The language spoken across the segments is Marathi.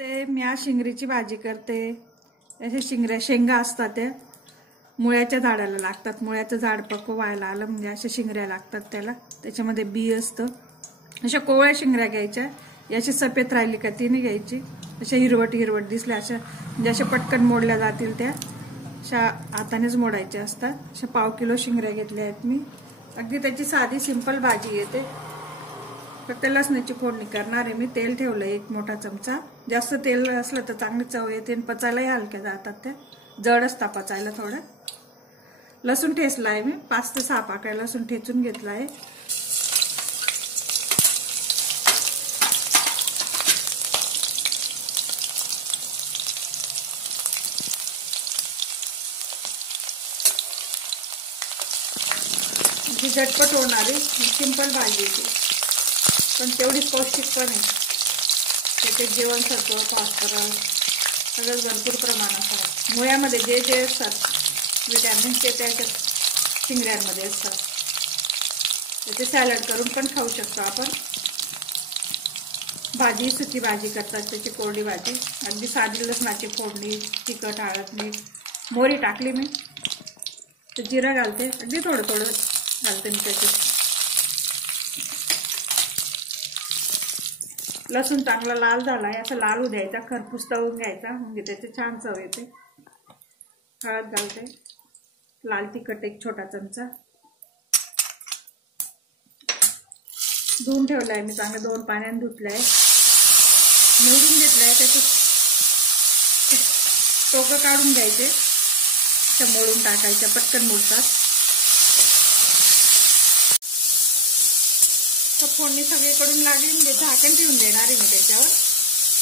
मी आज शिंगरीची भाजी करते। अशा शिंगऱ्या शेंगा असतात त्या मुळ्याच्या झाडाला लागतात। मुळ्याचं झाड पकवायला आलं म्हणजे अशा शिंगऱ्या लागतात त्याला, त्याच्यामध्ये बी असतं। अशा कोवळ्या शिंगऱ्या घ्यायच्या, याची सफेद राहिली का ती नाही घ्यायची। अशा हिरवट हिरवट दिसल्या अशा म्हणजे अशा पटकन मोडल्या जातील त्या अशा हातानेच मोडायच्या असतात। अशा पाव किलो शिंगऱ्या घेतल्या आहेत मी। अगदी त्याची साधी सिंपल भाजी येते। फक्त लसणाची फोडणी करणार आहे मी। तेल ठेवलं एक मोठा चमचा। जास्त तेल असलं तर चांगली चव येते आणि पचायलाही हलक्या जातात त्या, जड असतात पचायला थोडं। लसूण ठेचला आहे मी, 5 ते 6 पाकळ्या लसूण ठेचून घेतला आहे। ही झटपट होणारी सिंपल भाजी आहे, पण तेवढीच पौष्टिक पण आहे। त्याचे जीवनसत्व, फॉस्फरस सगळं भरपूर प्रमाणात आहे। मुळ्यामध्ये जे जे असतात विटॅमिन ते त्याच्या शिंगऱ्यांमध्ये असतात। त्याचे सॅलड करून पण खाऊ शकतो आपण। भाजी सुकी भाजी करतात त्याची, कोरडी भाजी। अगदी साधी लसणाची फोडणी, तिखट, हळद, मीठ, मोहरी टाकली मी, तर जिरं घालते, अगदी थोडं थोडं घालते मी त्याच्यात। लसूण चांगला लाल झालाय, असं लाल होऊ द्यायचा, खरपूस तळून घ्यायचा, म्हणजे त्याची छान चव येते। हळद घालते, लाल तिखट एक छोटा चमचा। धुवून ठेवलाय मी चांगलं, 2 पाण्याने धुतलंय, निवडून घेतलंय। त्याचं टोकं काढून घ्यायचे, त्या मोडून टाकायच्या, पटकन मोडतात। फोडणी सगळीकडून लागली म्हणजे झाकण ठेवून देणार आहे मी त्याच्यावर।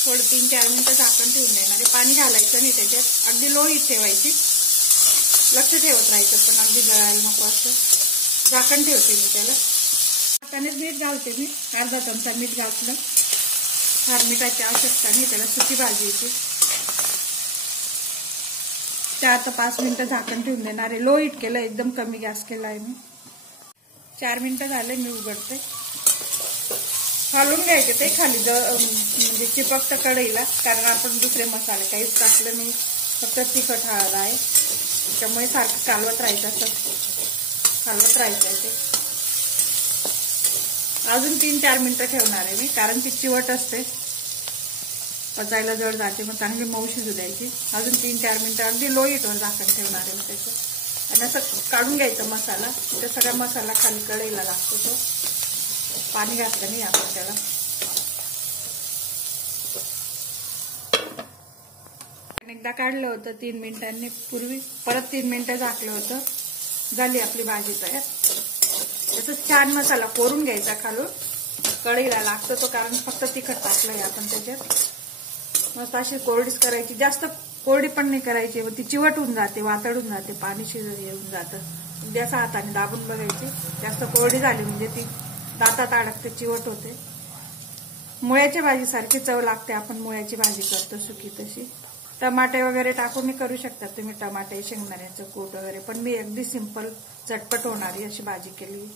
थोडं 3-4 मिनिटं झाकण ठेवून देणार आहे। पाणी घालायचं नाही त्याच्यात, अगदी लो हीट ठेवायची, लक्ष ठेवत राहायचं, पण अगदी जळायला नको असं। झाकण ठेवते मी त्याला। हातानेच मीठ घालते मी, अर्धा चमचा मीठ घातलं। फार मिठाची आवश्यकता नाही त्याला, सुकी भाजी येते। 4 ते 5 मिनिटं झाकण ठेवून देणार आहे। लो हीट केलं, एकदम कमी गॅस केला आहे मी। 4 मिनिटं झाले, मी उघडते। घालून घ्यायचे ते खाली, म्हणजे चिपकतं कढईला, कारण आपण दुसरे मसाले काहीच टाकले नाही, फक्त तिखट हळद आहे। त्यामुळे सारखं कालवत राहायचं, असं कालवत राहायचं आहे ते। अजून 3-4 मिनिटं ठेवणार आहे मी, कारण ती चिवट असते, पचायला जड जाते, मग चांगली मऊ शिजू द्यायची। अजून 3-4 मिनिटं अगदी लो हीटवर झाकण ठेवणार आहे मी त्याचं। आणि असं काढून घ्यायचं मसाला, ते सगळा मसाला खाली कढईला लागतो तो। पाणी घातलं नाही आपण त्याला। एकदा काढलं होतं 3 मिनिटांनी पूर्वी, परत 3 मिनिटं झाकलं होतं, झाली आपली भाजी तयार। त्याचा छान मसाला कोरून घ्यायचा खालून, कढईला लागतो तो, कारण फक्त तिखट टाकलंय आपण त्याच्यात। मस्त अशी कोरडीच करायची, जास्त कोरडी पण नाही करायची, ती चिवट होऊन जाते, वातडून जाते, पाणी शिजून येऊन जातं। जास्त हाताने दाबून बघायची, जास्त कोरडी झाली म्हणजे ती दातात अडकते, चिवट होते। मुळ्याच्या भाजीसारखी चव लागते, आपण मुळ्याची भाजी करतो सुकी तशी। टमाटे वगैरे टाकून करू शकतात तुम्ही, टमाटे, शेंगदाण्याचं कूट वगैरे, पण मी अगदी सिंपल झटपट होणारी अशी भाजी केली।